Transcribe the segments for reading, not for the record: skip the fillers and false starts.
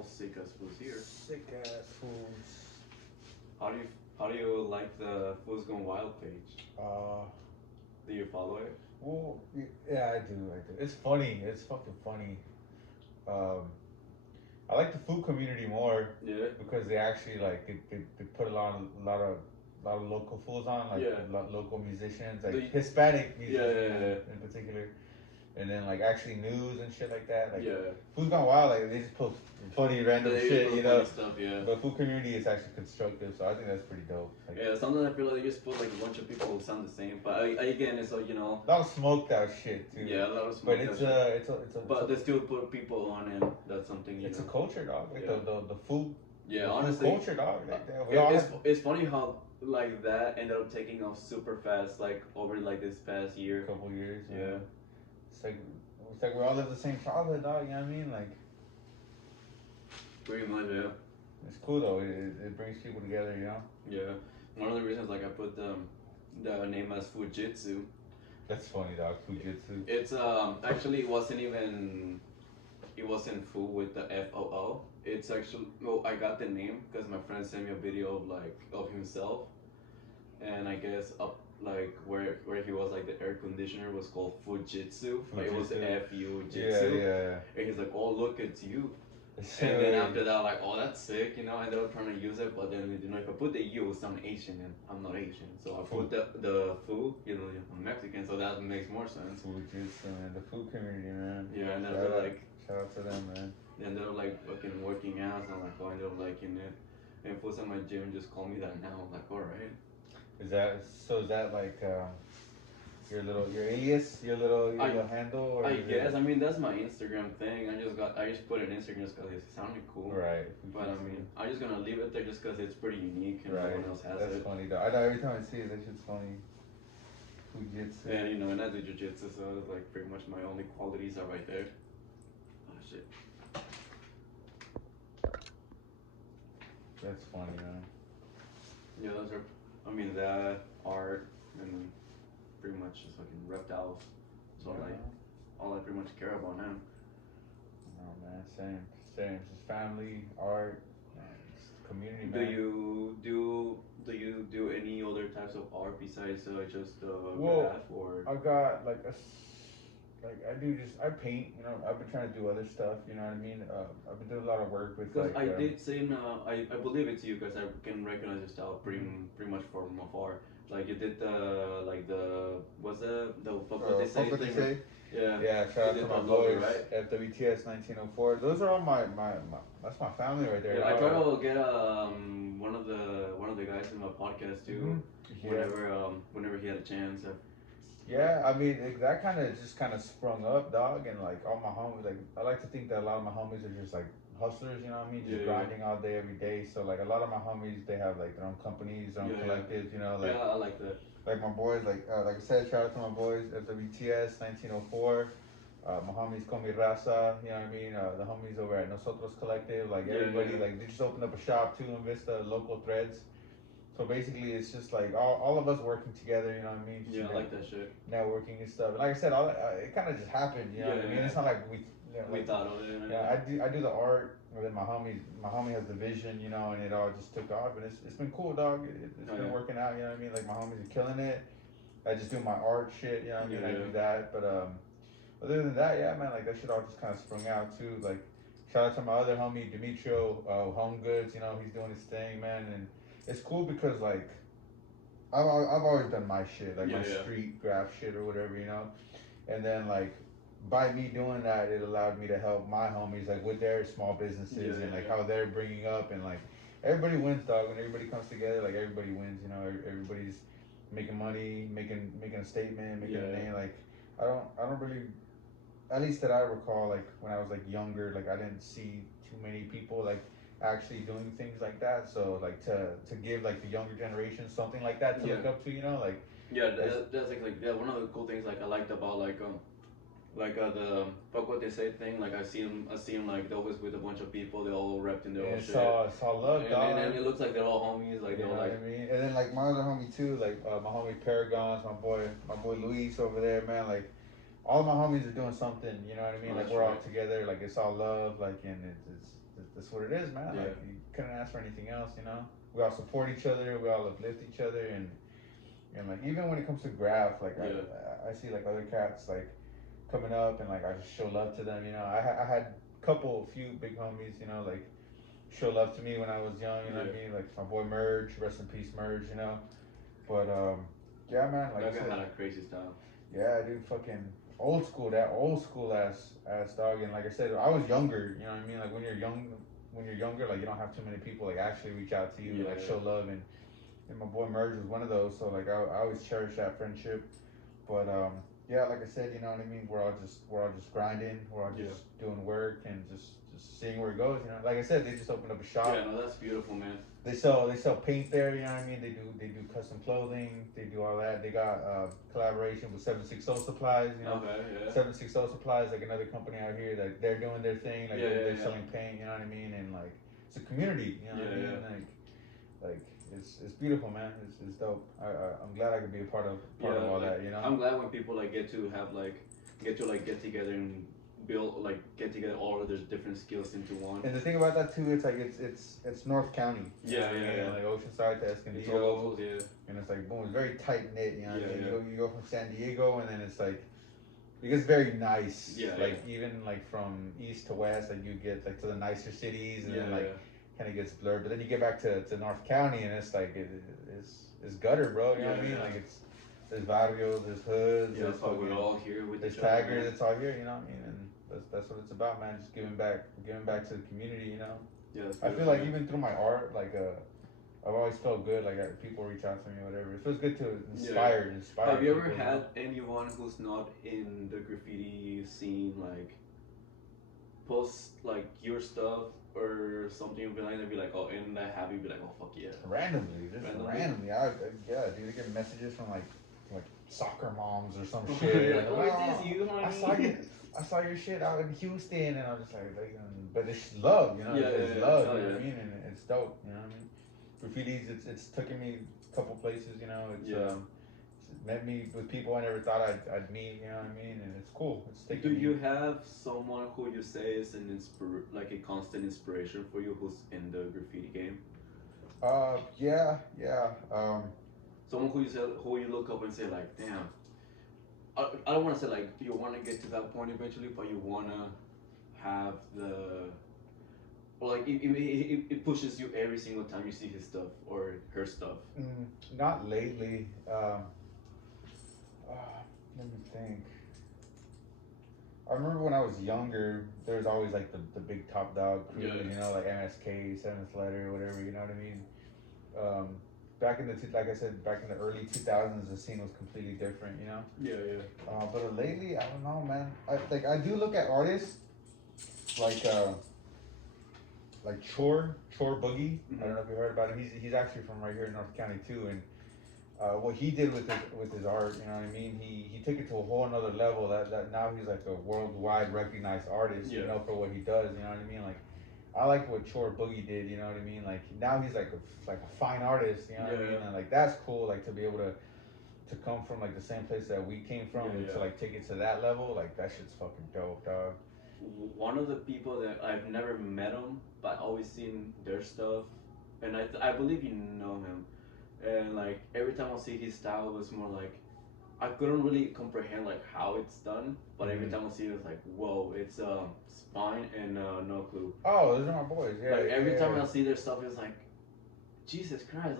all sick ass foods here. Sick ass foods. How do you how do you like the Foods Gone Wild page? Uh, Do you follow it? well, yeah, I do. It's funny. It's fucking funny. Um, I like the food community more Yeah. because they actually like they put a lot of local foods on, like Yeah. local musicians, like The- Hispanic Yeah, musicians yeah. in particular, and then like actually news and shit like that. Like Yeah. Food's Gone Wild, like they just post funny random They shit, put you funny know. stuff, yeah. But food community is actually constructive, so I think that's pretty dope. Like, Yeah, sometimes I feel like they just put like a bunch of people who sound the same, but again, it's like, you know, a lot of smoked out shit too. yeah, a lot of But smoke. But they still put people on, and that's something, you it's know. a culture, dog. Like Yeah. the food. Yeah, the honestly, food culture, dog. Like that. We all it's funny how like that ended up taking off super fast, like over like this past year. couple years. Yeah. It's like we all live the same childhood, dog. You know what I mean? Like Pretty much, yeah. it's cool though. It brings people together, you know. Yeah. One of the reasons like I put the name as Fujitsu. That's funny, dog. Fujitsu. It's actually it wasn't Fu with the FOO. It's actually, well, I got the name because my friend sent me a video of like of himself, and I guess up like where he was like the air conditioner was called Fujitsu. Like, it was Fujitsu. FU Yeah, Jitsu. yeah. And he's like, oh look, it's you. Yeah. And then after that, like, oh, that's sick, you know. I ended up trying to use it, but then, you know, if I put the U, it sound Asian, and I'm not Asian. So I put the Fu, you know, I'm Mexican, so that makes more sense. Fujitsu, man. The food community, man. Yeah, and then they're like, shout out to them, man. and they're like fucking working out, so I'm like, oh, I ended up liking it. And fools at my gym just call me that now. I'm like, alright. Is that like your alias, your little handle? Or I guess. I mean, that's my Instagram thing. I just put it in Instagram just because it sounded cool. Right. But I mean, I'm just gonna leave it there just because it's pretty unique and no one else has That's it. funny though. I know every time I see it, that shit's funny. Fujitsu. And you know, and I do jiu-jitsu, so it's like pretty much my only qualities are right there. Oh shit. That's funny, man. Yeah, those are. I mean, that art and pretty much just fucking reptiles. So Yeah. like, all I pretty much care about now. Oh man, same. Just family, art, just community, man. Do you do any other types of art besides just Well, graph or? I got like I paint. You know, I've been trying to do other stuff. You know what I mean? I've been doing a lot of work with Because like. I did say I believe it's you because I can recognize your style pretty much from afar. Like you did what's the what they say What they thing? say? Yeah. Yeah, shout out You to did my that logo, boys, right? FWTS 1904. Those are all my that's my family right there. Yeah, I try to get one of the guys in my podcast too. Whenever he had a chance. Yeah, I mean that kind of sprung up, dog, and like all my homies. Like I like to think that a lot of my homies are just like hustlers. You know what I mean? Just grinding all day, every day. So like a lot of my homies, they have like their own companies, their own collectives. You know, like I like that. Like my boys, like I said, shout out to my boys FWTS 1904. My homies call me Raza, you know what I mean? The homies over at Nosotros Collective, like everybody, like they just opened up a shop too in Vista, local threads. So basically, it's just like all of us working together, you know what I mean? Just I like that shit. Networking and stuff. And like I said, it kind of just happened, you know what I mean? It's not like we thought of it. Yeah, I do the art, and then my homie has the vision, you know, and it all just took off, and it's been cool, dog. It's been working out, you know what I mean? Like my homies are killing it. I just do my art shit, you know what I mean? I do that, but other than that, yeah, man, like that shit all just kind of sprung out too. Like shout out to my other homie Demetrio, Home Goods, you know, he's doing his thing, man, and it's cool because like I've always done my shit, like my street graph shit or whatever, you know, and then like by me doing that, it allowed me to help my homies like with their small businesses and like how they're bringing up, and like everybody wins, dog. When everybody comes together, like everybody wins, you know. Everybody's making money, making a statement, making a name. Like I don't really, at least that I recall, like when I was like younger, like I didn't see too many people like actually doing things like that. So like to give like the younger generation something like that to look up to, you know, like that's like one of the cool things like I liked about the fuck what they say thing. Like I see them like they're always with a bunch of people. They all wrapped in their own shit. It's all love, dog. And it looks like they're all homies. Like you know what I mean. And then like my other homie too, like my homie Paragons, my boy Luis over there, man. Like all my homies are doing something. You know what I mean? Oh, Like that's we're all right. together. Like it's all love. Like and that's what it is, man. Yeah. Like you couldn't ask for anything else. You know, we all support each other. We all uplift each other, and like even when it comes to graph, like Yeah. I see like other cats like coming up and like I just show love to them. You know, I had few big homies. You know, like show love to me when I was young. You know what Yeah. I mean? Like my boy Merge, rest in peace, Merge. You know, but yeah, man. Like I That guy said, had a crazy style. yeah, dude, fucking old school, that old school ass dog. And like I said, I was younger. You know what I mean? Like when you're younger, like you don't have too many people like actually reach out to you and Yeah. like show love. And my boy Merge was one of those. So like I always cherish that friendship. But yeah, like I said, you know what I mean. We're all just grinding. We're all Yeah. just doing work and just seeing where it goes. You know, like I said, they just opened up a shop. Yeah, no, that's beautiful, man. They sell paint there. You know what I mean. They do custom clothing. They do all that. They got collaboration with 760 Supplies. You know, Okay, yeah. 760 Supplies like another company out here that they're doing their thing. Like Yeah, they're yeah. selling paint. You know what I mean. And like it's a community. You know what I Yeah, mean. yeah. Like it's beautiful, man. It's dope. I'm glad I could be a part of Yeah, all like that. You know. I'm glad when people like get to like get together and build like get together all of their different skills into one. And the thing about that too, it's like it's North County. You know Yeah, what I yeah, mean? yeah. Like Oceanside to It's all Escondido, locals, yeah. and it's like boom, it's very tight knit. You know what I Yeah, mean? yeah. You go from San Diego, and then it's like it gets very nice. Yeah, like even like from east to west, like you get like to the nicer cities, and Yeah, then like yeah. kind of gets blurred. But then you get back to North County, and it's like it's gutter, bro. You know what I Yeah, mean? yeah. Like it's there's barrios, there's hoods, Yeah, there's that's why we're fucking all here with there's each other, taggers. man. It's all here. You know what I mean? And that's what it's about, man. Just giving back to the community. You know. Yeah, that's I feel beautiful, like man. even through my art, like I've always felt good. Like people reach out to me, or whatever. It feels good to inspire. Have you ever people, had know? anyone who's not in the graffiti scene like post like your stuff or something and be like, oh, and that happy, be like, oh, fuck yeah. Randomly, just Randomly? randomly. Yeah, dude, I get messages from like soccer moms or some shit. You're like, oh, is "Oh, this you, honey? I saw your shit out in Houston, and I'm just like but it's love, you know. Yeah, It's yeah, love, yeah. you know Oh, what I mean, and it's dope, you know what I mean. Graffiti's it's taken me a couple places, you know. It's met me with people I never thought I'd meet, you know what I mean, and it's cool. It's Do taken me. you have someone who you say is like a constant inspiration for you who's in the graffiti game? Yeah. Someone who you look up and say like, damn. I don't want to say like you want to get to that point eventually, but you want to have the or like it pushes you every single time you see his stuff or her stuff. Not lately. Let me think. I remember when I was younger, there was always like the big top dog crew, Yeah. you know, like MSK, Seventh Letter, whatever, you know what I mean? Back in like I said, back in the early 2000s, the scene was completely different, you know? Yeah. But lately, I don't know, man. I do look at artists like Chore Boogie. I don't know if you heard about him. He's actually from right here in North County too, and what he did with his art, you know what I mean? He took it to a whole another level. That now he's like a worldwide recognized artist, you know, for what he does. You know what I mean? Like, I like what Chore Boogie did. You know what I mean? Like now he's like a fine artist. You know what I mean? And like that's cool. Like to be able to come from like the same place that we came from and to like take it to that level. Like that shit's fucking dope, dog. One of the people that I've never met him, but always seen their stuff, and I believe you know him. And like every time I see his style, it was more like I couldn't really comprehend like how it's done, but every time I see it, it's like whoa, it's Spine and No Clue. Oh, those are my boys. Yeah. Like every time I see their stuff, it's like Jesus Christ,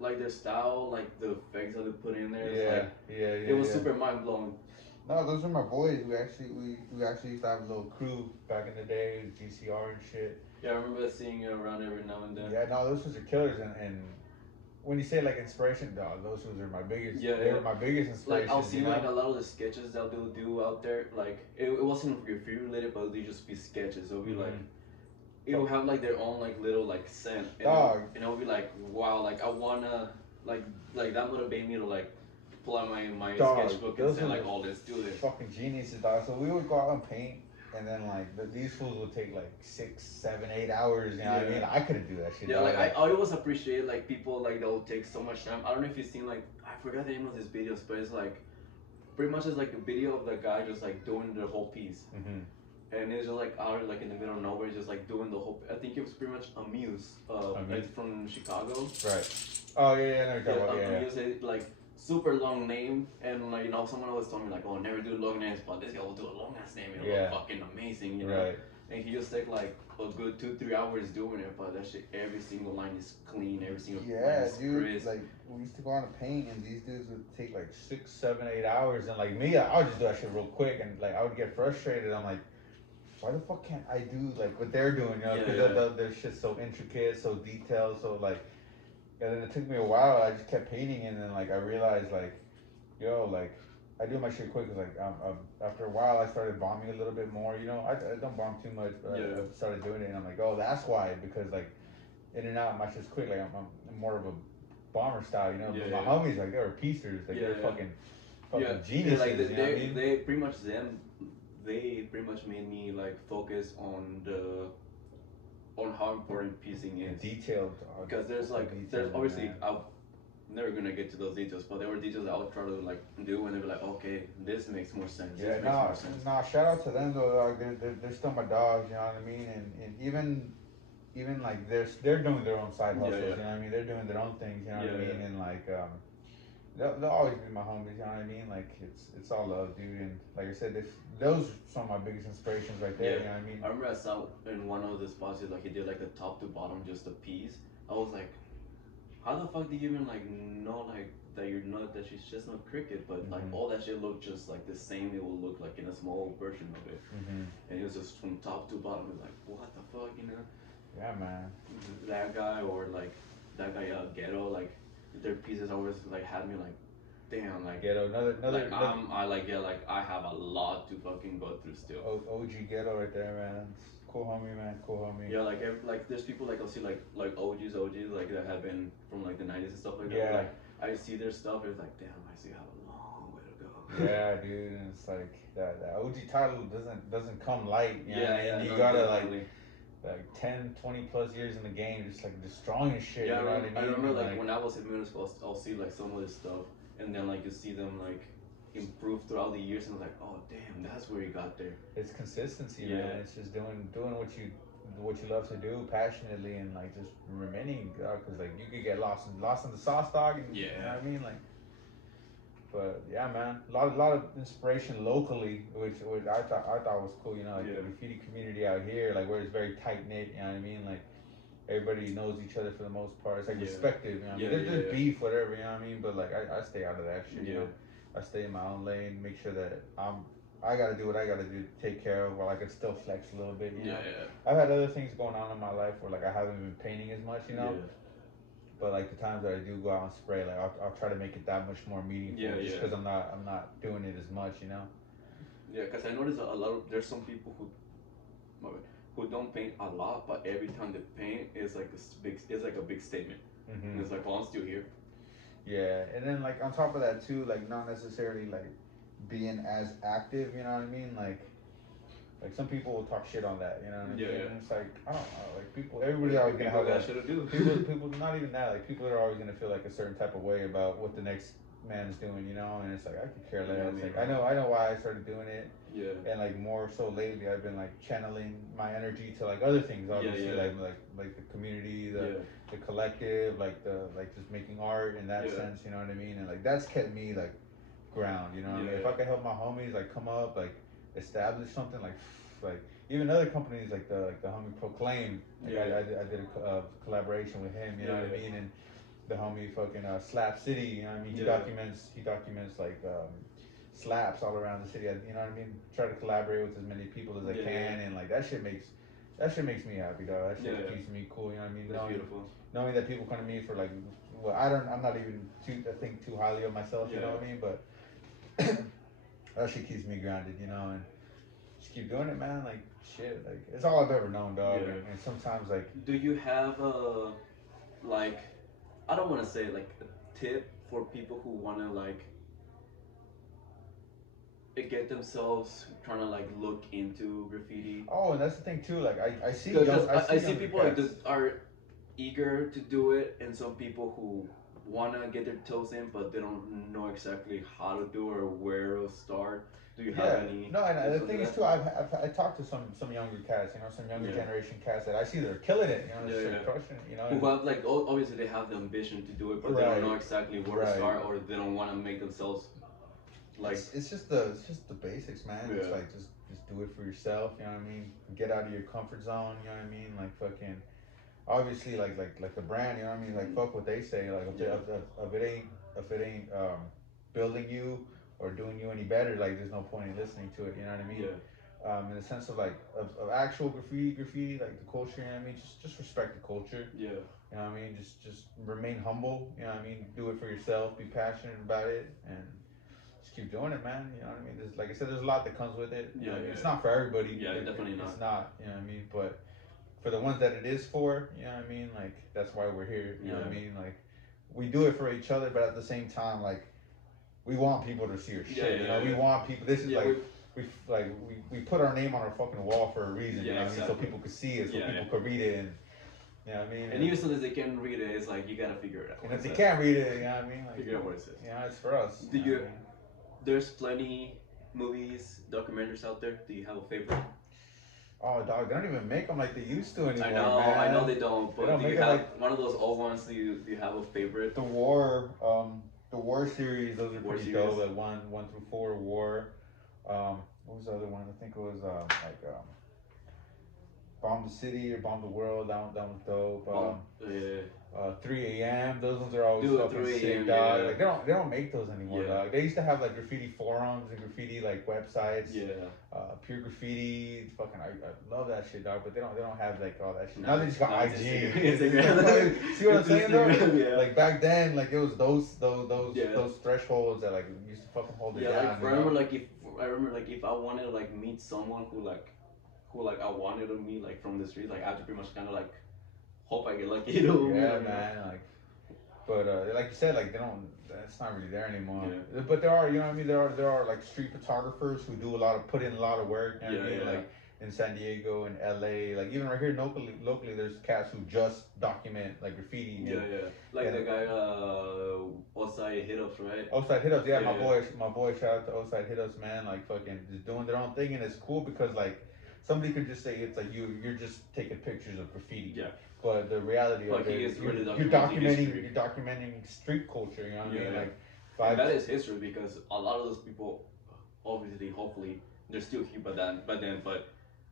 like their style, like the effects that they put in there. It's it was super mind blowing. No, those are my boys. We actually used to have a little crew back in the day, GCR and shit. Yeah, I remember seeing it around every now and then. Yeah, no, those was are killers, and when you say like inspiration, dog, those was are my biggest. Yeah, they were my biggest inspiration. Like I'll see like a lot of the sketches that they'll do out there. Like it wasn't graffiti related, but they just be sketches. It'll be like it'll have like their own like little like scent. And dog, and it'll be like wow, like I wanna like that motivate me to like pull out my sketchbook and say like, oh, let's do this. Fucking geniuses, dog. So we would go out and paint, and then like these fools would take like 6, 7, 8 hours. You know what I mean? I couldn't do that shit. Yeah, dog. like I always appreciate like people like they'll take so much time. I don't know if you've seen like I forgot the name of these videos, but it's like pretty much it's like a video of the guy just like doing the whole piece. Mm-hmm. And it's just like out like in the middle of nowhere, just like doing the whole. I think it was pretty much Amuse. Amuse? It's from Chicago. Right. Oh yeah, yeah, I know what you're talking about. Yeah, Amuse is like super long name, and like someone always told me like, oh, never do long names, but this guy will do a long ass name. It'll look fucking amazing, you know. Right. And he just take like a good 2-3 hours doing it, but that shit, every single line is clean, every single line is dude. crisp. Like we used to go on a paint, and these dudes would take like 6, 7, 8 hours, and like me, I would just do that shit real quick, and like I would get frustrated. I'm like, why the fuck can't I do like what they're doing? You know, because their shit's so intricate, so detailed, so like. And then it took me a while. I just kept painting, and then like I realized like, yo, like I do my shit quick. Cause like after a while, I started bombing a little bit more. You know, I don't bomb too much, but I started doing it, and I'm like, oh, that's why. Because like in and out, my shit's quick. Like I'm more of a bomber style. You know, but my homies like they were piecers. Like they're fucking geniuses. Like you know what I mean? they pretty much they pretty much made me like focus on how important piecing is. Detailed. Because there's obviously I'm never gonna get to those details, but there were details that I would try to like do, and they'd be like, okay, this makes more sense. This makes more sense. Shout out to them though. Dog. They're still my dogs. You know what I mean? And even like they're doing their own side hustles. You know what I mean? They're doing their own things. You know what I mean? And like they'll always be my homies. You know what I mean? Like it's all love, dude. And like I said, those are some of my biggest inspirations right there. You know what I mean? I remember I saw in one of the spots like he did like the top to bottom just a piece. I was like, how the fuck do you even like know like that you're not that she's just not cricket, but like all that shit looked just like the same it will look like in a small version of it. And it was just from top to bottom. It was like, what the fuck, you know? Yeah, man. That guy or like that guy Ghetto, like their pieces always like had me like, damn, like Ghetto, another like I have a lot to fucking go through still. OG Ghetto right there, man. Cool homie, man. Cool homie. Yeah, like there's people like I'll see like OGs like that have been from like the 90s and stuff like that. Yeah. Like I see their stuff, it's like, damn, I see have a long way to go. Yeah, dude, and it's like that OG title doesn't come light. You know? Yeah, you gotta like 10, 20 plus years in the game, just strong as shit. Yeah, you know what I mean? I remember like when I was in middle school, I'll see like some of this stuff, and then like you see them like improve throughout the years, and I'm like, oh damn, that's where you got there. It's consistency, man. It's just doing what you love to do passionately, and like just remaining, because like you could get lost in the sauce, dog. And, you know what I mean, like. But yeah, man, a lot of inspiration locally, which I thought was cool. You know, like the graffiti community out here, like where it's very tight knit. You know what I mean, like. Everybody knows each other for the most part. It's like respected, you know what I mean? There's beef, whatever, you know what I mean? But like I stay out of that shit, you know. I stay in my own lane, make sure that I gotta do what I gotta do to take care of while I can still flex a little bit, you know. I've had other things going on in my life where like I haven't been painting as much, you know. But like the times that I do go out and spray, like I'll try to make it that much more meaningful, just because I'm not doing it as much, you know. Yeah, because I noticed there's some people who don't paint a lot, but every time they paint, it's like a big statement. And it's like, well, I'm still here. Yeah, and then like on top of that too, like not necessarily like being as active, you know what I mean? Like some people will talk shit on that, you know what I mean? And it's like, I don't know, like everybody always gonna have that shit to do. People, not even that, like people are always gonna feel like a certain type of way about what the next man's doing, you know? And it's like I could care less. Like I know why I started doing it. And like more so lately, I've been like channeling my energy to like other things, obviously, like the community, the collective, like just making art in that sense, you know what I mean? And like that's kept me like ground, you know what I mean? If I could help my homies like come up, like establish something, like even other companies like the homie Proclaim, like I did a collaboration with him, you know what I mean? And the homie fucking Slap City, you know what I mean? He documents like slaps all around the city, you know what I mean? Try to collaborate with as many people as I can, and like that shit makes me happy, dog. That shit keeps me cool, you know what I mean? That's beautiful. Knowing that people come to me for like, well, I'm not even think too highly of myself, you know what I mean? But that shit keeps me grounded, you know, and just keep doing it, man. Like shit, like it's all I've ever known, dog. And sometimes like, do you have a like, I don't want to say like a tip for people who want to like get themselves trying to like look into graffiti? Oh, and that's the thing too. Like I see people like are eager to do it, and some people who wanna get their toes in, but they don't know exactly how to do or where to start. Do you have Yeah, any no, and the tips on thing is that? too, I talked to some younger cats, you know, some younger Yeah. generation cats that I see they're killing it, you know, Yeah, they're yeah. crushing it, you know. Who have like obviously they have the ambition to do it, but they don't know Right, exactly where to right. start, or they don't want to make themselves like It's just the basics, man. It's yeah, like just do it for yourself, you know what I mean? Get out of your comfort zone, you know what I mean? Like fucking obviously like the brand, you know what I mean? Like fuck what they say, like yeah, if it ain't building you or doing you any better, like there's no point in listening to it, you know what I mean? yeah, In the sense of like of actual graffiti, like the culture, you know what I mean? Just respect the culture. yeah, You know what I mean? Just remain humble, you know what I mean? Do it for yourself, be passionate about it, and just keep doing it, man. You know what I mean? There's, like I said, there's a lot that comes with it. You know yeah, what I mean? It's yeah, not for everybody. yeah, definitely It's not. not, you know what I mean? But for the ones that it is for, you know what I mean? Like, that's why we're here. You know what I Yeah, mean? Like, we do it for each other, but at the same time, like, we want people to see our yeah, shit. You know, yeah, we yeah. want people. This is Yeah, like, we put our name on our fucking wall for a reason. You yeah, know what I mean? So exactly. people could see it, so Yeah, people yeah. could read it, and you know what I mean? And even so that they can read it, it's like you gotta figure it out. And if they So, can't read it, you know what I mean? Like, figure out what it says. you know, it's for us. Do You know you? what I mean? There's plenty movies, documentaries out there. Do you have a favorite? Oh, dog, they don't even make them like they used to anymore, I know man. they don't. They But don't do make you it have like one of those old ones? Do you have a favorite the the war series. Those are war pretty series? dope. Like one through four, war. What was the other one? I think it was Bomb the City or Bomb the World. That was dope. Bomb. 3 a.m. Those ones are always Do it fucking 3 sick, a.m. dog. Yeah, Like they don't make those anymore, yeah, dog. They used to have like graffiti forums and graffiti like websites. yeah. Pure graffiti, fucking I love that shit, dog. But they don't have like all that shit. Now No, they just got no, it's IG. Instagram. See what I'm It's saying though? Instagram, yeah. Like back then, like it was Yeah. those thresholds that like used to fucking hold it Yeah, down. like You I remember like if I wanted to like meet someone who like I wanted to meet like from the streets, like I had to pretty much kind of like hope I get lucky to know? meet Yeah, them, man. Like, but like you said, like they don't. That's not really there anymore. Yeah. But there are, you know what I mean. There are like street photographers who do a lot of put in a lot of work. You know what I Yeah, mean? yeah. Like in San Diego and LA, like even right here locally, there's cats who just document like graffiti. Yeah, yeah. Like and the guy Osai hit ups, right? Outside Hit Ups, yeah, Yeah, my boy, shout out to Outside Hit Ups, man. Like fucking just doing their own thing, and it's cool because like somebody could just say it's like you're just taking pictures of graffiti. yeah. But the reality Like of he it, is really you're documenting history. you're documenting street culture. You know what I Yeah, mean? yeah. Like And five. that is history because a lot of those people, obviously, hopefully, they're still here but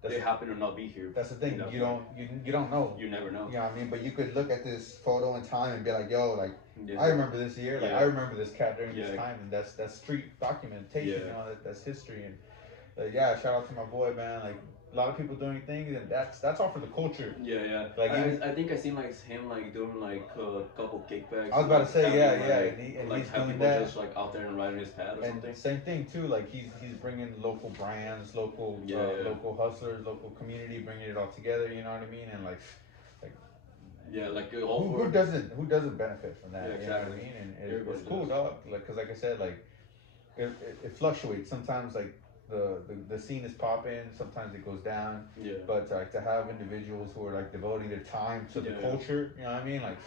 That's, they happen to not be here. that's the thing. in that You point. you don't know. You never know. You know what I mean? But you could look at this photo in time and be like, yo, like Yes, I remember this year. Like yeah. I remember this cat during this Yeah. time, and that's street documentation. Yeah. You know, that's history. And yeah, shout out to my boy, man. Like a lot of people doing things, and that's all for the culture. Yeah, yeah. Like I think I seen like him like doing like a couple kickbacks. I was about to say, having, yeah, like, yeah, and like he's have doing people that. just like out there and riding his pad or And something. same thing too. Like he's bringing local brands, local Yeah, yeah. local hustlers, local community, bringing it all together. You know what I mean? And like Yeah, like all who doesn't benefit from that? Yeah, You know what I exactly. mean? And Everybody it's cool, does. dog. Like because like I said, like it fluctuates. Sometimes like the scene is popping. Sometimes it goes down. Yeah. But like to have individuals who are like devoting their time to the Yeah. culture, you know what I mean? Like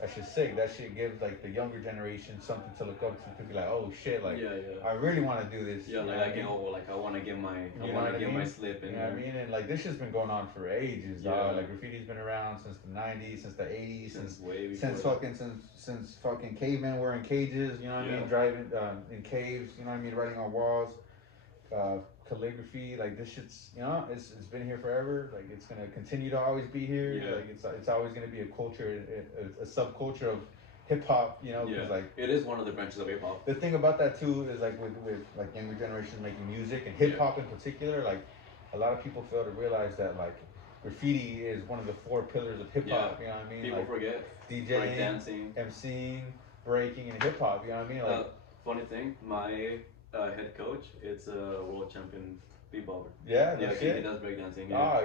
that shit's sick. That shit gives like the younger generation something to look up to be like, oh shit, like Yeah, yeah. I really want to do this. Yeah, you know like what I get like I want to get my You know want what to I get mean? my slip in You know what I there. mean? And like this shit's been going on for ages, Yeah. dog. Like graffiti's been around since the '90s, since the '80s, Since way before. since fucking cavemen were in cages. You know what I Yeah. mean? Driving in caves. You know what I mean? Writing on walls. Calligraphy, like this shit's, you know, it's been here forever. Like it's gonna continue to always be here. Yeah. Like it's always gonna be a culture, a subculture of hip hop. You know, because Yeah. like It is one of the branches of hip hop. the thing about that too is like with like younger generations making music and hip hop in particular, like a lot of people fail to realize that like graffiti is one of the four pillars of hip hop. Yeah. You know what I mean? People like forget DJing, dancing. MCing, breaking, and hip hop. You know what I mean? Like Funny thing, my head coach, it's a world champion beatboxer. yeah, Yeah, no he shit. does breakdancing. Yeah. Ah,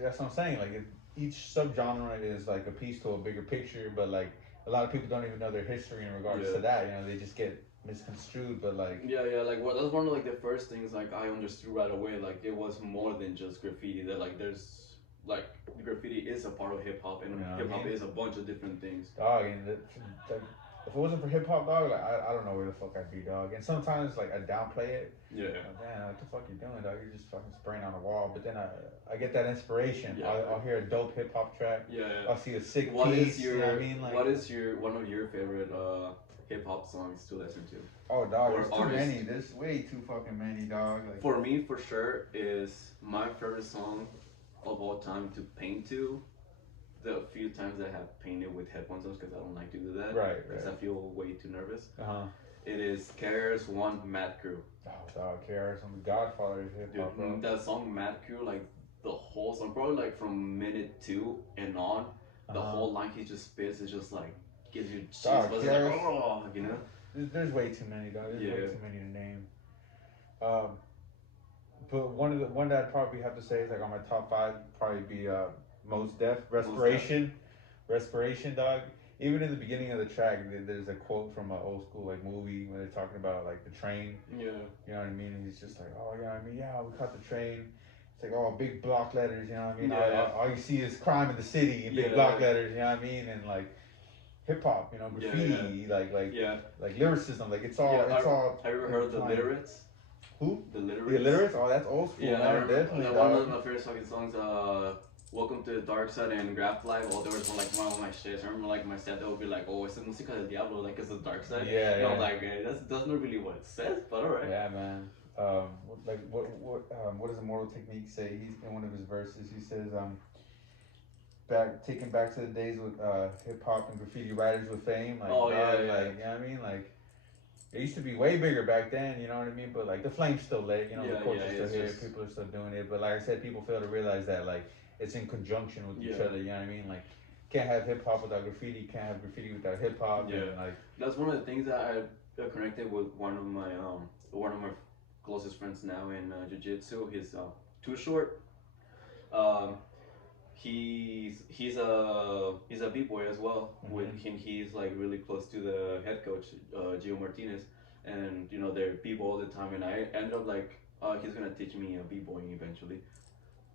that's what I'm saying. Like each subgenre is like a piece to a bigger picture, but like a lot of people don't even know their history in regards to that. You know, they just get misconstrued. But like Yeah, yeah, like that's one of like the first things like I understood right away. Like it was more than just graffiti. That like there's like graffiti is a part of hip hop, and You know what I hip hop mean? is a bunch of different things. dog, and if it wasn't for hip hop, dog, like I don't know where the fuck I'd be, dog. And sometimes like I downplay it. Yeah. Like, damn, what the fuck you doing, dog? You're just fucking spraying on the wall. But then I get that inspiration. Yeah. I'll hear a dope hip hop track. Yeah. I'll see a sick What piece. is your You know what I mean? Like, what is your one of your favorite hip hop songs to listen to? oh, dog, or there's too artist? many. There's way too fucking many, dog. Like, For me, for sure, is my favorite song of all time to paint to. The few times I have painted with headphones on because I don't like to do that. Right, Because right. I feel way too nervous. uh-huh. It is KRS One Mad Crew. Oh, dog, KRS, I'm the godfather of hip Dude, hop, bro. that song Mad Crew, like the whole song, probably like from minute 2 and on, the whole line he just spits is just like gives you chills. Dog, But it's like, KRS oh, you know? There's way too many, dog. There's way Yeah. too many to name. Um, but one that I'd probably have to say is like on my top five, probably be Most Def, Respiration, dog. Even in the beginning of the track, there's a quote from an old school like movie when they're talking about like the train. Yeah. You know what I mean? And he's just like, oh yeah, I mean, yeah, we caught the train. It's like, oh, big block letters. You know what I mean? Yeah. All you see is crime in the city in big Yeah. block letters. You know what I mean? And like hip hop, you know, graffiti, Yeah. like lyricism, like it's all Yeah, it's all. Have you ever heard the intertwined. Literates? Who? The Literates? The Illiterates? Oh, that's old school, Yeah, man. Definitely, one dog. of my favorite fucking songs, Welcome to the Dark Side and Graph Life. Well, there was one like one of my shits. I remember like my set that would be like, oh, it's the música del diablo, like it's the dark side. Yeah, and I'm yeah. like, that's not really what it says, but alright. Yeah, man. What does Immortal Technique say? He's in one of his verses. He says, taking back to the days with hip hop and graffiti writers with fame. Like, Oh, dog, yeah. like, you know what I mean? Like, it used to be way bigger back then, you know what I mean? But like the flame's still lit, you know, the culture's still here, people are still doing it. But like I said, people fail to realize that like it's in conjunction with each other, you know what I mean? Like, can't have hip hop without graffiti, can't have graffiti without hip hop. Yeah. And like, That's one of the things that I connected with one of my closest friends now in jiu-jitsu. He's Too Short. Um, he's a b-boy as well. With him, he's like really close to the head coach, Gio Martinez, and you know they're b-boy all the time. And I ended up like he's gonna teach me b-boying eventually.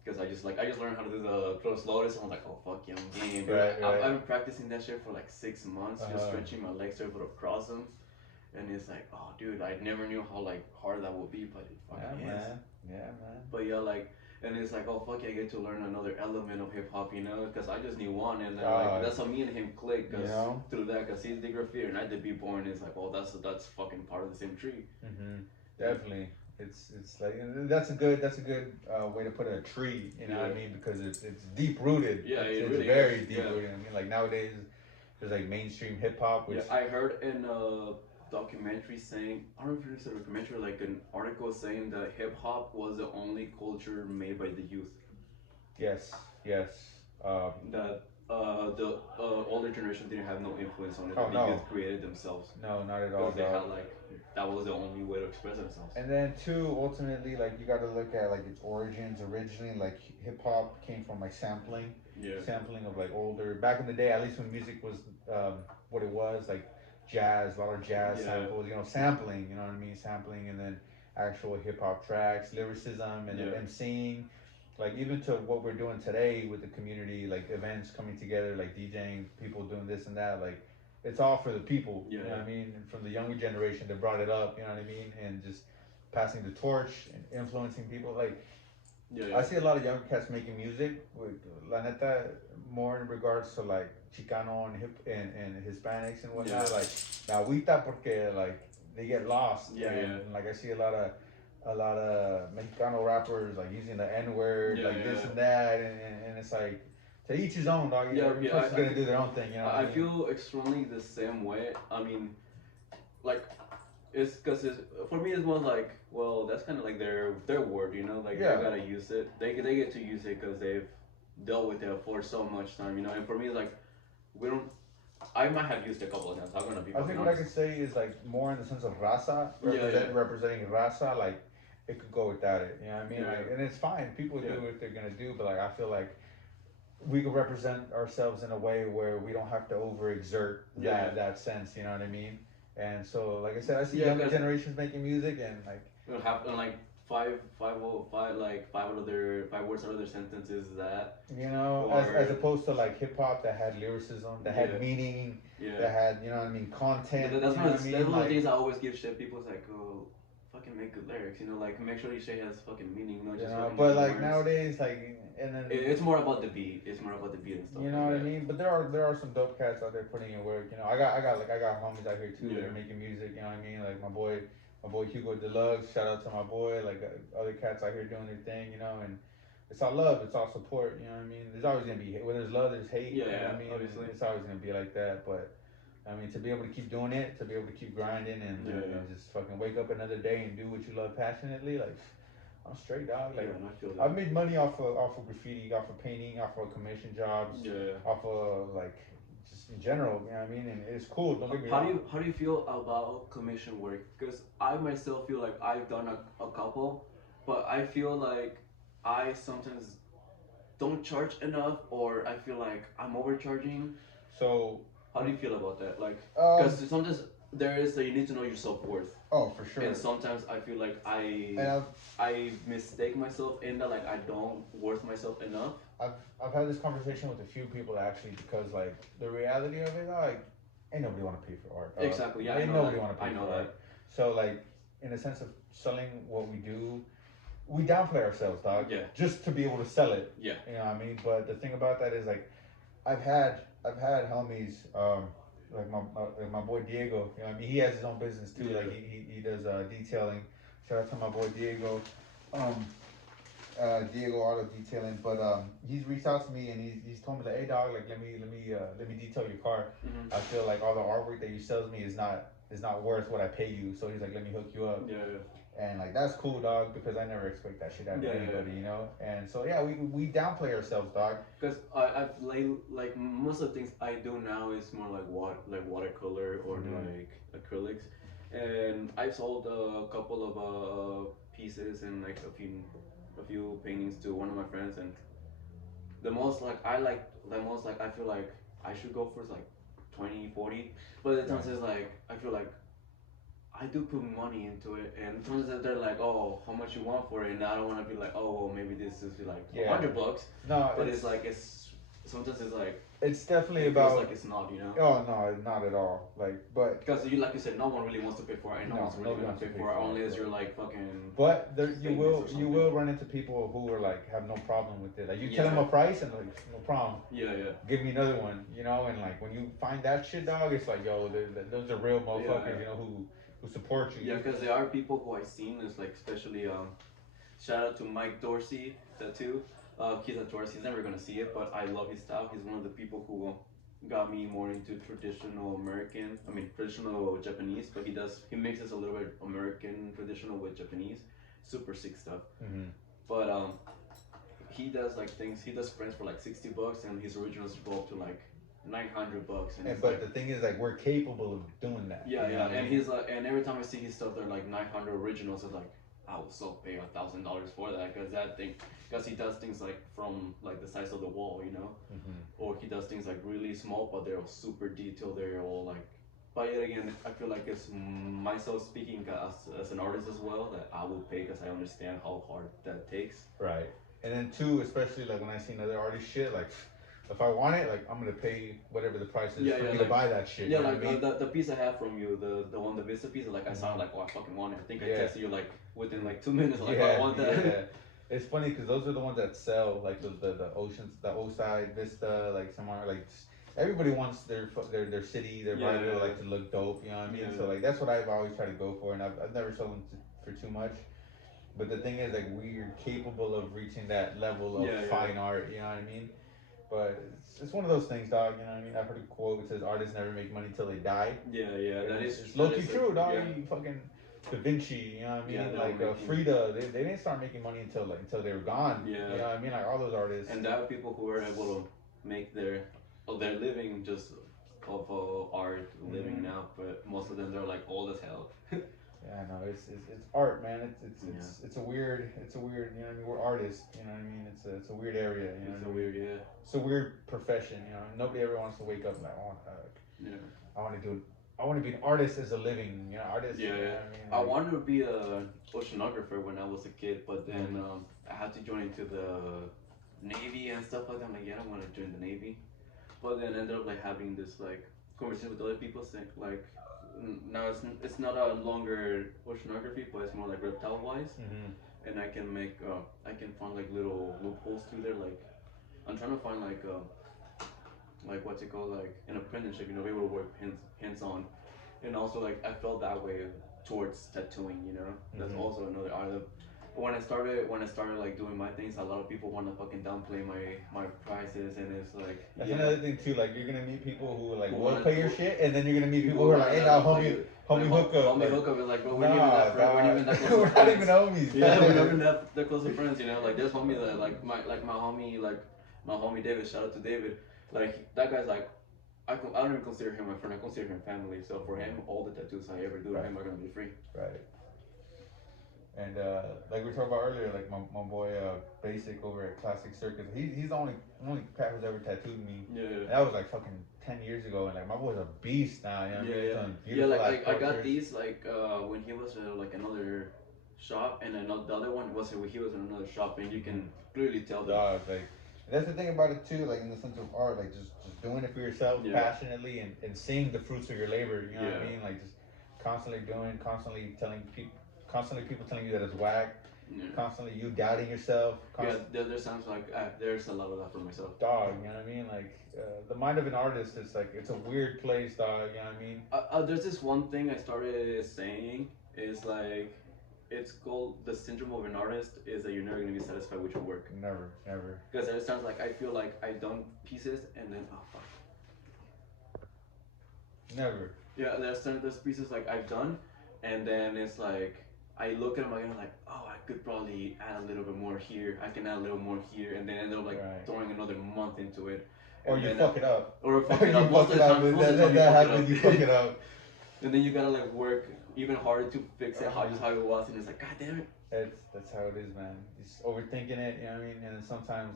Because I just learned how to do the close lotus. And I'm like, oh fuck yeah, I'm game. Right. I've been practicing that shit for like 6 months, just stretching my legs to be able to cross them. And it's like, oh dude, I never knew how like hard that would be, but it fucking is. Yeah, man. But yeah, like, and it's like, oh fuck yeah, I get to learn another element of hip hop, you know? Because I just knew one, and then like that's how me and him clicked. Cause through that, cause he's the graffiti and I did b-boy, and it's like, well, that's fucking part of the same tree. Definitely. It's like, and that's a good way to put a tree, you know what I mean, because it's deep rooted. Yeah, it's really very is. deep rooted. I mean, like nowadays there's like mainstream hip hop, which Yeah, I heard in a documentary saying, I don't know if it's a documentary, like an article saying that hip hop was the only culture made by the youth. yes. That the older generation didn't have no influence on it. Oh, The no. youth created themselves. No, not at all. Because they had like that was the only way to express themselves. And then two, ultimately, like you got to look at like its origins. Originally, like hip hop came from like sampling of like older. Back in the day, at least when music was what it was, like jazz, a lot of jazz samples. You know, sampling. You know what I mean? Sampling, and then actual hip hop tracks, lyricism, and then emceeing. Like even to what we're doing today with the community, like events coming together, like DJing, people doing this and that, like. It's all for the people, you know what I mean? And from the younger generation that brought it up, you know what I mean? And just passing the torch and influencing people. Like, I see a lot of young cats making music with La Neta more in regards to like Chicano and Hispanics and whatnot. Like, La Agüita porque like they get lost. And like I see a lot of Mexicano rappers like using the N word, like this and that, and it's like. To each his own, dog. Every person's gonna do their own thing, you know. I feel extremely the same way. I mean, like, it's because for me it's more like, well, that's kind of like their word, you know. Like they gotta use it. They get to use it because they've dealt with it for so much time, you know. And for me, it's like we don't. I might have used it a couple of times. I'm gonna be. I think what I could say is like more in the sense of raza, representing raza. Like it could go without it, you know what I mean? Like, and it's fine. People do what they're gonna do, but like I feel like. We can represent ourselves in a way where we don't have to overexert that sense, you know what I mean? And so, like I said, I see younger generations making music and like. And like five five words out of their sentences that You know, as or opposed to like hip hop that had lyricism, that had yeah meaning, yeah. that had, you know what I mean, content. That's You one know of what I that's mean? one of the Like, things I always give shit. People's like, oh, fucking make good lyrics. You know, like make sure your shit has fucking meaning, not you just know, fucking but making like words. nowadays, like, and then It's more about the beat. It's more about the beat and stuff you know like what I that. mean. But there are some dope cats out there putting in work. You know, I got homies out here too that Yeah. are making music. You know what I mean? Like my boy Hugo Deluxe. Shout out to my boy. Like other cats out here doing their thing. You know, and it's all love. It's all support. You know what I mean? There's always gonna be where there's love, there's hate. Yeah, You know yeah, what I mean? obviously. And it's always gonna be like that. But I mean, to be able to keep doing it, to be able to keep grinding, Yeah, yeah. and just fucking wake up another day and do what you love passionately, like I'm straight, dog. Yeah, Like and I feel I've that. made money off of graffiti, off of painting, off of commission jobs, Yeah, yeah. off of like just in general. You know what I mean? And it's cool. Don't get me wrong. How do you feel about commission work? Because I myself feel like I've done a couple, but I feel like I sometimes don't charge enough, or I feel like I'm overcharging. So, How do you feel about that? Like, um, because sometimes there is that you need to know your self worth, oh for sure. and sometimes I feel like And I mistake myself in that, like I don't worth myself enough. I've I've had this conversation with a few people actually because like the reality of it, like ain't nobody want to pay for art. Exactly. Yeah, I Ain't know nobody that. want to I pay know for that. art. So like in the sense of selling what we do, we downplay ourselves, dog. Yeah. Just to be able to sell it. Yeah. You know what I mean? But the thing about that is like I've had homies like my boy Diego. You know what I mean? He has his own business too. Yeah. Like he does detailing. Shout out to my boy Diego. Um, Diego Auto Detailing, but he's reached out to me and he's told me like, hey dog, like let me detail your car. Mm-hmm. I feel like all the artwork that you sells me is not worth what I pay you. So he's like, let me hook you up. Yeah. And like that's cool, dog, because I never expect that shit out of Yeah, anybody, you know. And so yeah, we downplay ourselves, dog. Because I've like most of the things I do now is more like watercolor or Mhm. like acrylics, and I sold a couple of pieces and like a few paintings to one of my friends, and the most like I feel like I should go for is like 20, 40, but the times Right. is like I feel like I do put money into it, and sometimes they're like, "Oh, how much you want for it?" And I don't want to be like, "Oh, well, maybe this is like Yeah. $100." No, But it's like it's sometimes it's like it's definitely it feels about. like it's not, you know? Oh no, not at all. Like, but Because you like you said, no one really wants to pay for it, and no no, one's really nobody gonna wants to pay pay for it for it, unless bro. you're like fucking But there famous or you something. will run into people who are like have no problem with it. Like you tell Yeah. them a price and like no problem, Yeah, yeah. give me another one, you know. And like when you find that shit, dog, it's like yo, those are real motherfuckers, Yeah. you know, who support you. Yeah, because there are people who I've seen is like especially shout out to Mike Dorsey tattoo. He's a tourist. He's never gonna see it, but I love his style. He's one of the people who got me more into traditional American. I mean traditional Japanese, but he mixes a little bit American traditional with Japanese. Super sick stuff. Mm-hmm. But he does like things. He does prints for like $60, and his originals go up to like $900. And it's But like the thing is, like, we're capable of doing that. yeah, you know yeah, what I and mean? he's like, and every time I see his stuff, they're like 900 originals. It's like I will so pay $1,000 for that because he does things like from like the size of the wall, you know, Mm-hmm. or he does things like really small, but they're all super detailed. They're all like. But yet again, I feel like it's myself speaking as an artist as well that I will pay because I understand how hard that takes. Right. And then two, especially like when I see another artist shit, like if I want it, like I'm gonna pay whatever the price is Yeah, for yeah, me like to buy that shit. yeah, you know like what I mean? the piece I have from you, the Vista piece, like I saw it, like, oh, I fucking want it. I think I Yeah. texted you like within like 2 minutes, like, oh, Yeah, I want that. yeah. It's funny because those are the ones that sell, like the oceans, the Oside Vista, like somewhere like everybody wants their city, their Yeah, barrio, yeah. like to look dope. You know what I mean? Yeah. So like that's what I've always tried to go for, and I've never sold them for too much. But the thing is, like we're capable of reaching that level of Yeah, yeah. fine art. You know what I mean? But it's one of those things, dog. You know what I mean? I've heard a quote that says artists never make money till they die. Yeah, yeah, that is It's low that key is true, dog. yeah. You fucking Da Vinci, you know what I mean? Yeah, they were Like making- Frida, they didn't start making money until they were gone. Yeah. You know what I mean? Like all those artists. And there are people who are able to make their living just of art living Mhm. now, but most of them they're like old as hell. Yeah, no, it's art, man. Yeah. It's a weird, you know what I mean? We're artists, you know what I mean? It's a weird area, you know It's what a I mean? weird, yeah. It's a weird profession, you know. Nobody ever wants to wake up like, Yeah. I want to do I want to be an artist as a living, artist. Yeah, You know yeah. what I mean? I Like, wanted to be a oceanographer when I was a kid, but then mm, I had to join into the Navy and stuff like that. I'm like, yeah, I don't want to join the Navy. But then ended up like having this like conversation with other people saying like now it's not a longer oceanography, but it's more like reptile wise, mm-hmm. and I can find like little loopholes through there. Like I'm trying to find like what's it called, like an apprenticeship, be able to work hands on, and also like I felt that way towards tattooing. That's Mm-hmm. also another art. But when I started like doing my things, a lot of people want to fucking downplay my prices, and it's like That's yeah, another thing too. Like you're gonna meet people who like who will want pay your to shit, and then you're gonna meet people people who are who like, are "Hey, like now, fuck homie, you, like homie, hook up." homie Like, hook up is like, bro, we're even nah, that friend, we're dog. even that close of We're not even friends. homies. Yeah, we're not even that close of friends. Like there's homies that like my homie David. Shout out to David. Like that guy's like I don't even consider him my friend. I consider him family. So for him, all the tattoos I ever do to Right, him are gonna be free. right. And like we talked about earlier, like my boy Basic over at Classic Circus, he's the only cat who's ever tattooed me. Yeah. And that was like fucking 10 years ago, and like my boy's a beast now. You know what I mean? He's done Yeah. beautiful ass Like I got portraits. these like when he was like another shop, and then the other one was when he was in another shop, and you can clearly tell that. Dog, like that's the thing about it too, like in the sense of art, like just doing it for yourself Yeah. passionately and seeing the fruits of your labor, you know what I Yeah. mean? Like just constantly doing, constantly people telling you that it's whack, Yeah. constantly you doubting yourself, Yeah, there sounds like there's a lot of that for myself. dog, you know what I mean? Like the mind of an artist is like it's a weird place, dog, you know what I mean? There's this one thing I started saying is like it's called the syndrome of an artist is that you're never gonna be satisfied with your work. Never, never. Because it sounds like I feel like I've done pieces and then oh fuck. Never. Yeah, there's pieces like I've done, and then it's like I look at them again like oh I could probably add a little bit more here. I can add a little more here, and then end up like Right. throwing another month into it. Or And you then, fuck it up. Or fuck You it up. fuck it up. That happens. You fuck it up. And then you gotta like work even harder to fix it how it was, and it's like god damn it. That's how it is, man. Just overthinking it, you know what I mean? And then sometimes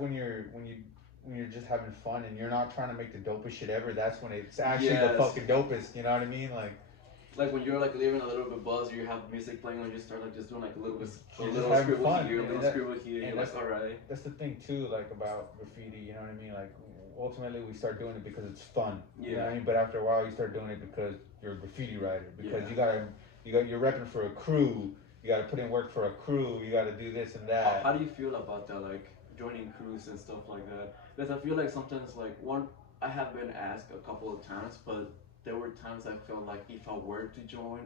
when you're just having fun and you're not trying to make the dopest shit ever, that's when it's actually the fucking dopest. You know what I mean? Like when you're like living a little bit buzzed, you have music playing, and you start like just doing like a little bit, you're a just little having scribble fun. here, a little scribble here. And You're like, all right. that's the thing too, like about graffiti. You know what I mean? Like ultimately, we start doing it because it's fun. You know what I mean? But after a while, you start doing it because you're a graffiti writer. Because you're repping for a crew. You gotta put in work for a crew. You gotta do this and that. How do you feel about that? Like joining crews and stuff like that? Because I feel like sometimes like I have been asked a couple of times, but there were times I felt like if I were to join,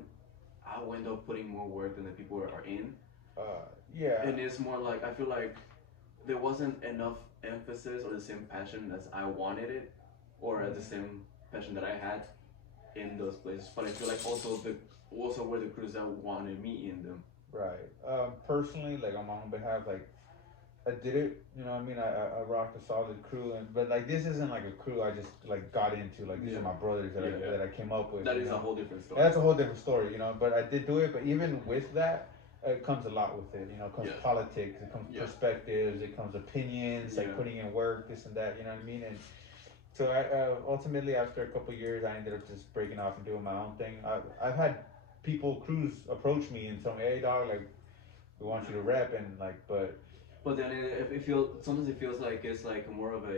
I will end up putting more work than the people are in. Yeah. And it's more like I feel like there wasn't enough emphasis or the same passion as I wanted it, or the same passion that I had in those places. But I feel like also were the crews that wanted me in them. Right. Personally, like on my own behalf, like I did it. You know what I mean? I rocked a solid crew, but like this isn't like a crew I just like got into. Like these are my brothers that I came up with. That is a whole different story. And that's a whole different story, But I did do it. But even with that, it comes a lot with it. It comes politics, it comes perspectives, it comes opinions, like putting in work, this and that. You know what I mean? And so ultimately, after a couple of years, I ended up just breaking off and doing my own thing. I've had crews approach me and tell me, "Hey, dog, like we want you to rep," and like, but. But then it feels sometimes it feels like it's like more of a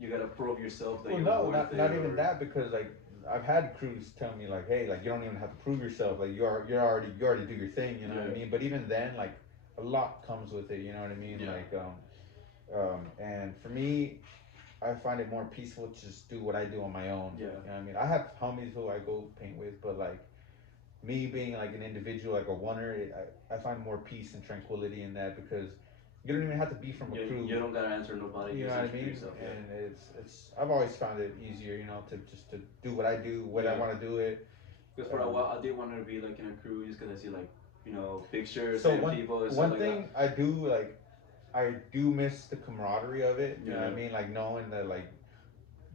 you gotta prove yourself that you're worth it. Not even that, because like I've had crews tell me like, hey, like you don't even have to prove yourself, like you already do your thing, you know what I mean? But even then, like a lot comes with it, you know what I mean? And for me, I find it more peaceful to just do what I do on my own. You know what I mean? I have homies who I go paint with, but like me being like an individual, like a oneer, I find more peace and tranquility in that, because you don't even have to be from a crew. You don't gotta answer nobody. You know what I mean? Yourself, and it's I've always found it easier, to just to do what I do, when I want to do it. Because for a while I did want to be like in a crew, just because I see like pictures so and people. And one stuff thing like that. I do miss the camaraderie of it. You know what I mean? Like knowing that like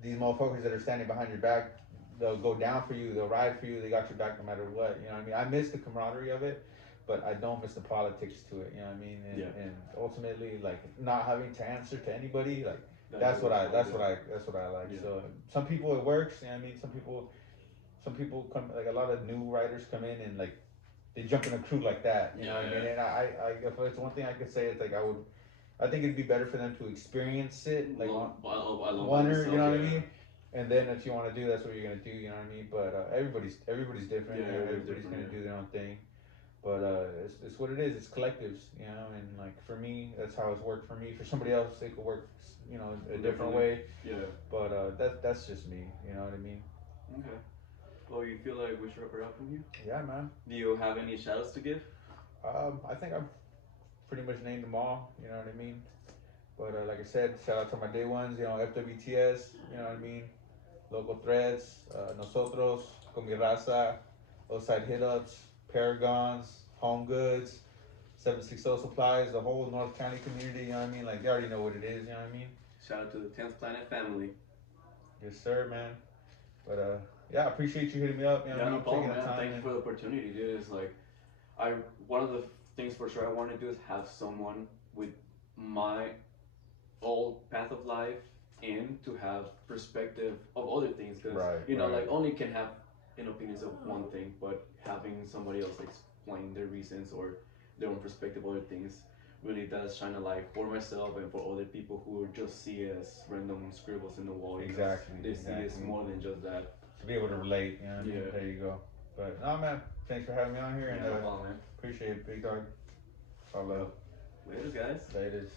these motherfuckers that are standing behind your back, they'll go down for you, they'll ride for you, they got your back no matter what. You know what I mean? I miss the camaraderie of it, but I don't miss the politics to it. You know what I mean? And ultimately, like not having to answer to anybody, like That's what I like. Yeah. So some people it works. You know what I mean? Some people come like a lot of new writers come in and like they jump in a crew like that. You know what I mean? And if it's one thing I could say, it's like I think it'd be better for them to experience it like one or you know what I mean. And then if you want to do, that's what you're gonna do. You know what I mean? But everybody's different. Yeah, You know, everybody's gonna do their own thing. But it's what it is. It's collectives, you know. And like for me, that's how it's worked for me. For somebody else, it could work, you know, a different way. Yeah. But that's just me. You know what I mean? Okay. Well, you feel like we should wrap it up from here? Yeah, man. Do you have any shout outs to give? I think I've pretty much named them all. You know what I mean? But like I said, shout out to my day ones. You know, FWTS. You know what I mean? Local threads. Nosotros, con mi raza, outside hit ups, Paragons, Home Goods, 760 Supplies, the whole North County community, you know what I mean? Like, they already know what it is, you know what I mean? Shout out to the 10th Planet family. Yes, sir, man. But, yeah, I appreciate you hitting me up, you know what I mean? No problem, man. Thank you for the opportunity, dude. It's like, one of the things for sure I want to do is have someone with my old path of life in to have perspective of other things. Because, like, only can have an opinions of one thing, but having somebody else explain their reasons or their own perspective of other things really does shine a light for myself and for other people who just see it as random scribbles in the wall. Exactly. They see it's more than just that. To be able to relate, you know what I mean? There you go. But, no, man, thanks for having me on here. And no problem, man. Appreciate it, big dog. All love. Later, guys. Later.